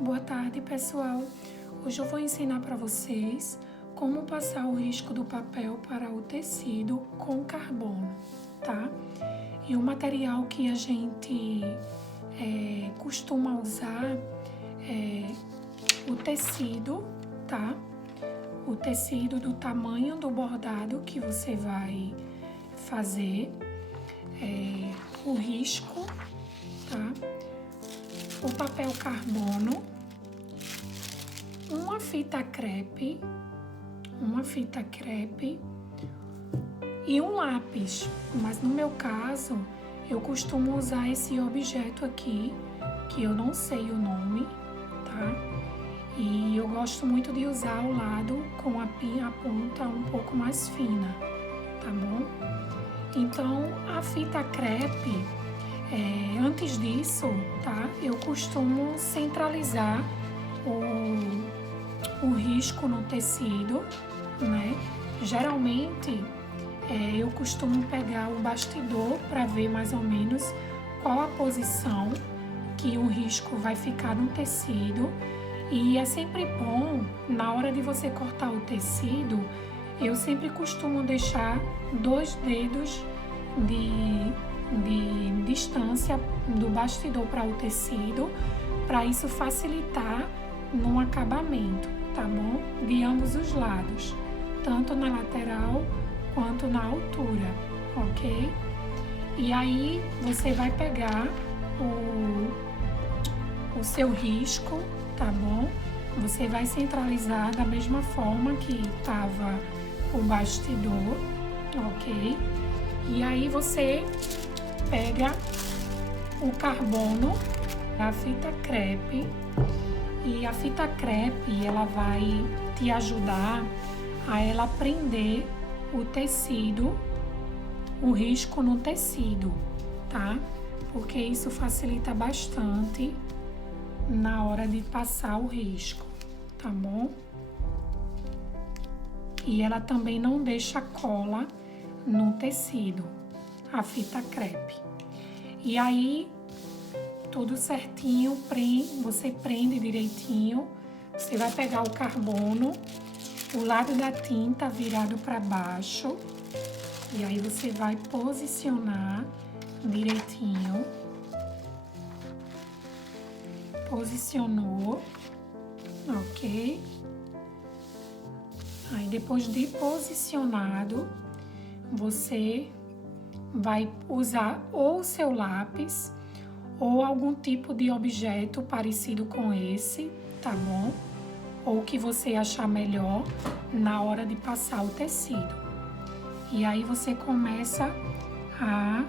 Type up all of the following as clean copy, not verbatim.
Boa tarde, pessoal. Hoje eu vou ensinar para vocês como passar o risco do papel para o tecido com carbono, tá? E o material que a gente costuma usar é o tecido, tá? O tecido do tamanho do bordado que você vai fazer, o risco, tá? O papel carbono, uma fita crepe e um lápis. Mas no meu caso, eu costumo usar esse objeto aqui, que eu não sei o nome, tá? E eu gosto muito de usar o lado com a ponta um pouco mais fina, tá bom? Então, a fita crepe, antes disso, tá? Eu costumo centralizar o risco no tecido, né? Geralmente, eu costumo pegar o bastidor para ver mais ou menos qual a posição que o risco vai ficar no tecido. E é sempre bom, na hora de você cortar o tecido, eu sempre costumo deixar 2 dedos de distância do bastidor para o tecido, para isso facilitar no acabamento, tá bom? De ambos os lados, tanto na lateral quanto na altura, ok? E aí você vai pegar o seu risco, tá bom? Você vai centralizar da mesma forma que estava o bastidor, ok? E aí você pega o carbono, a fita crepe, e a fita crepe ela vai te ajudar a ela prender o tecido, o risco no tecido, tá? Porque isso facilita bastante na hora de passar o risco, tá bom? E ela também não deixa cola no tecido, a fita crepe. E aí, tudo certinho, você prende direitinho. Você vai pegar o carbono, o lado da tinta virado para baixo, e aí você vai posicionar direitinho. Posicionou, ok? Aí depois de posicionado, você vai usar ou o seu lápis ou algum tipo de objeto parecido com esse, tá bom? Ou que você achar melhor na hora de passar o tecido. E aí você começa a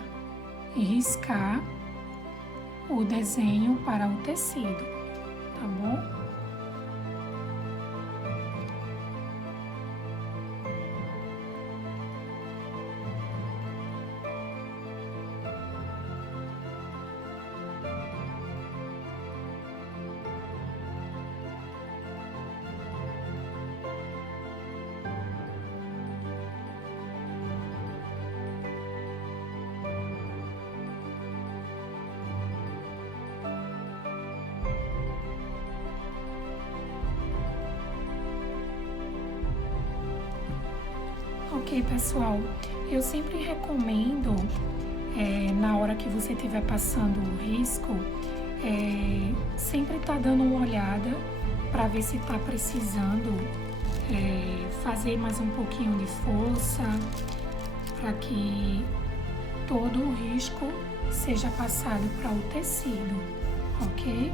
riscar o desenho para o tecido, tá bom? Ok, pessoal, eu sempre recomendo, na hora que você estiver passando o risco, sempre tá dando uma olhada para ver se tá precisando fazer mais um pouquinho de força, para que todo o risco seja passado para o tecido, ok?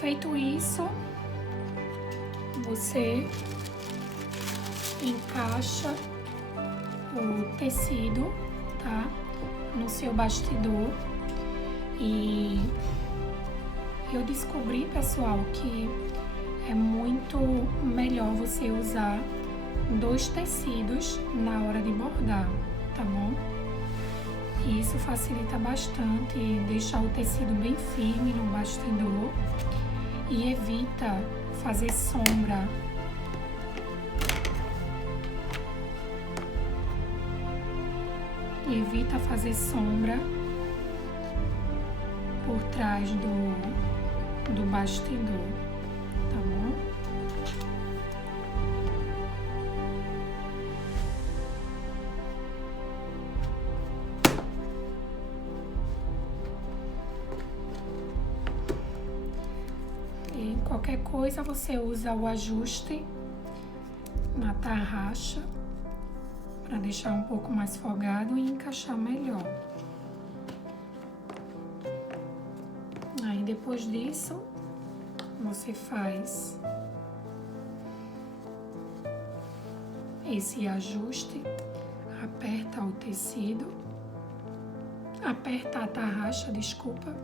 Feito isso, você encaixa o tecido, tá? No seu bastidor. E eu descobri, pessoal, que é muito melhor você usar 2 tecidos na hora de bordar, tá bom? E isso facilita bastante, deixa o tecido bem firme no bastidor e evita fazer sombra. Evita fazer sombra por trás do bastidor, tá bom? E qualquer coisa você usa o ajuste na tarraxa para deixar um pouco mais folgado e encaixar melhor. Aí depois disso, você faz esse ajuste, aperta o tecido, aperta a tarraxa, desculpa,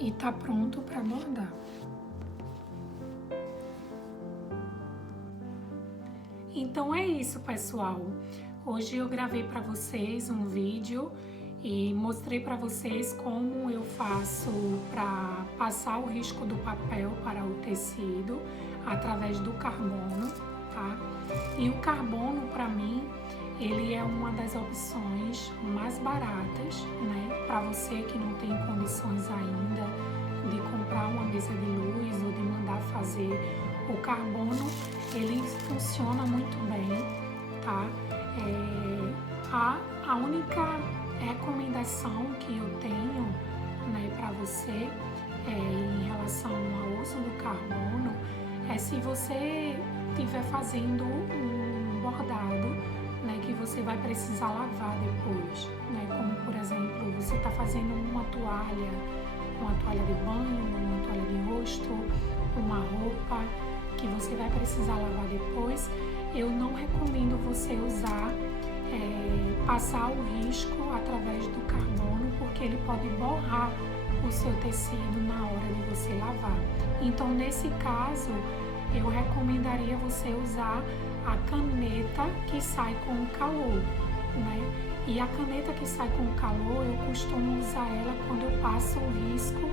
e tá pronto para bordar. Então é isso, pessoal. Hoje eu gravei para vocês um vídeo e mostrei para vocês como eu faço para passar o risco do papel para o tecido através do carbono, tá? E o carbono, para mim, ele é uma das opções mais baratas, né? Para você que não tem condições ainda de comprar uma mesa de luz ou de mandar fazer, o carbono, ele funciona muito bem, tá? A única recomendação que eu tenho, né, para você em relação ao uso do carbono é se você estiver fazendo um bordado, né, que você vai precisar lavar depois, né? Como por exemplo, você está fazendo uma toalha de banho, uma toalha de rosto, uma roupa que você vai precisar lavar depois, eu não recomendo você usar, passar o risco através do carbono, porque ele pode borrar o seu tecido na hora de você lavar. Então, nesse caso, eu recomendaria você usar a caneta que sai com o calor, né? E a caneta que sai com o calor, eu costumo usar ela quando eu passo o risco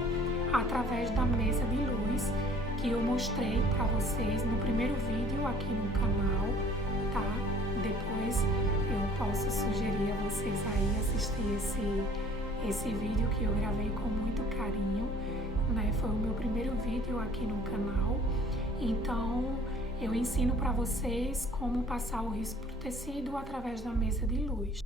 através da mesa de luz, que eu mostrei para vocês no primeiro vídeo aqui no canal, tá? Depois eu posso sugerir a vocês aí assistir esse vídeo que eu gravei com muito carinho, né? Foi o meu primeiro vídeo aqui no canal, então eu ensino para vocês como passar o risco pro tecido através da mesa de luz.